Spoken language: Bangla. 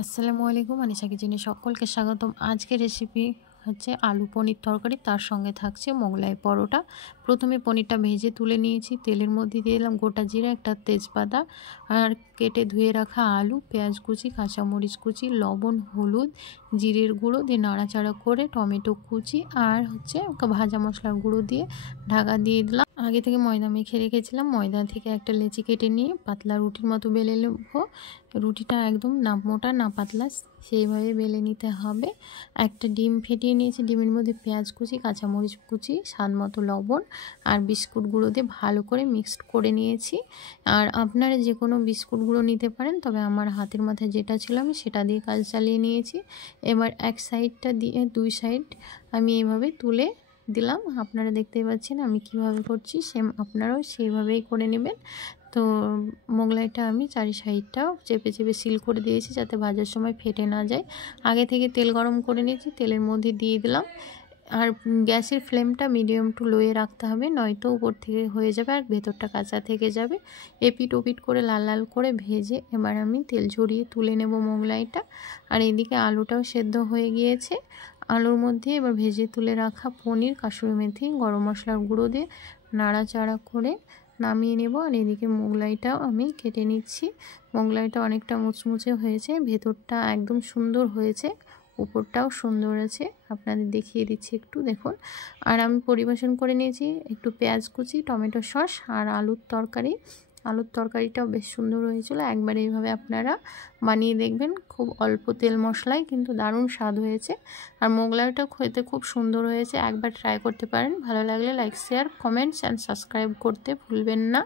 আসসালামু আলাইকুম, আনিশা কিচেনে সকলকে স্বাগতম। আজকের রেসিপি হচ্ছে আলু পনির তরকারি, তার সঙ্গে থাকছে মোগলাই পরোটা। প্রথমে পনিরটা ভেজে তুলে নিয়েছি, তেলের মধ্যে দিয়ে দিলাম গোটা জিরা, একটা তেজপাতা আর কেটে ধুয়ে রাখা আলু, পেঁয়াজ কুচি, কাঁচামরিচ কুচি, লবণ, হলুদ, জিরের গুঁড়ো দিয়ে নাড়াচাড়া করে টমেটো কুচি আর হচ্ছে ভাজা মশলার গুঁড়ো দিয়ে ঢাকা দিয়ে দিলাম। আগে থেকে ময়দা মেখে রেখেছিলাম, ময়দা থেকে একটা লেচি কেটে নিয়ে পাতলা রুটির মতো বেলে নেবো। রুটিটা একদম না মোটা না পাতলা, সেইভাবে বেলে নিতে হবে। একটা ডিম ফেটিয়ে নিয়েছি, ডিমের মধ্যে পেঁয়াজ কুচি, কাঁচামরিচ কুচি, স্বাদ মতো লবণ আর বিস্কুট গুঁড়ো দিয়ে ভালো করে মিক্সড করে নিয়েছি। আর আপনারা যে কোনো বিস্কুট গুঁড়ো নিতে পারেন, তবে আমার হাতের মাথায় যেটা ছিল আমি সেটা দিয়ে কাজ চালিয়ে নিয়েছি। এবার এক সাইডটা দিয়ে দুই সাইড আমি এইভাবে তুলে দিলাম। আপনারা দেখতেই পাচ্ছেন আমি কিভাবে করছি, সেম আপনারাও সেইভাবেই করে নেবেন। তো মোগলাইটা আমি চারি সাইডটাও চেপে চেপে সিল করে দিয়েছি যাতে ভাজার সময় ফেটে না যায়। আগে থেকে তেল গরম করে নিয়েছি, তেলের মধ্যে দিয়ে দিলাম। আর গ্যাসের ফ্লেমটা মিডিয়াম টু লোয়ে রাখতে হবে, নয়তো উপর থেকে হয়ে যাবে আর ভেতরটা কাঁচা থেকে যাবে। এপিট ওপিট করে লাল লাল করে ভেজে এবার আমি তেল ঝরিয়ে তুলে নেব মোগলাইটা। আর এদিকে আলুটাও সেদ্ধ হয়ে গিয়েছে। আলুর মধ্যে এবার ভেজে তুলে রাখা পনির, কাসুরি মেথি, গরম মশলার গুঁড়ো দিয়ে নাড়াচাড়া করে নামিয়ে নেব। আর এদিকে মোগলাইটাও আমি কেটে নিচ্ছি। মোগলাইটা অনেকটা মুচমুচে হয়েছে, ভেতরটা একদম সুন্দর হয়েছে, উপরটাও সুন্দর আছে, আপনাদের দেখিয়ে দিচ্ছি একটু দেখুন। আর আমি পরিবেশন করে নিয়েছি একটু পেঁয়াজ কুচি, টমেটো সস আর আলুর তরকারি। আলুর তরকারিটাও বেশ সুন্দর হয়েছিল। একবার এইভাবে আপনারা বানিয়ে দেখবেন, খুব অল্প তেল মশলায় কিন্তু দারুণ স্বাদ হয়েছে। আর মোগলাইটাও খেতে খুব সুন্দর হয়েছে, একবার ট্রাই করতে পারেন। ভালো লাগলে like, share, comments and subscribe করতে ভুলবেন না।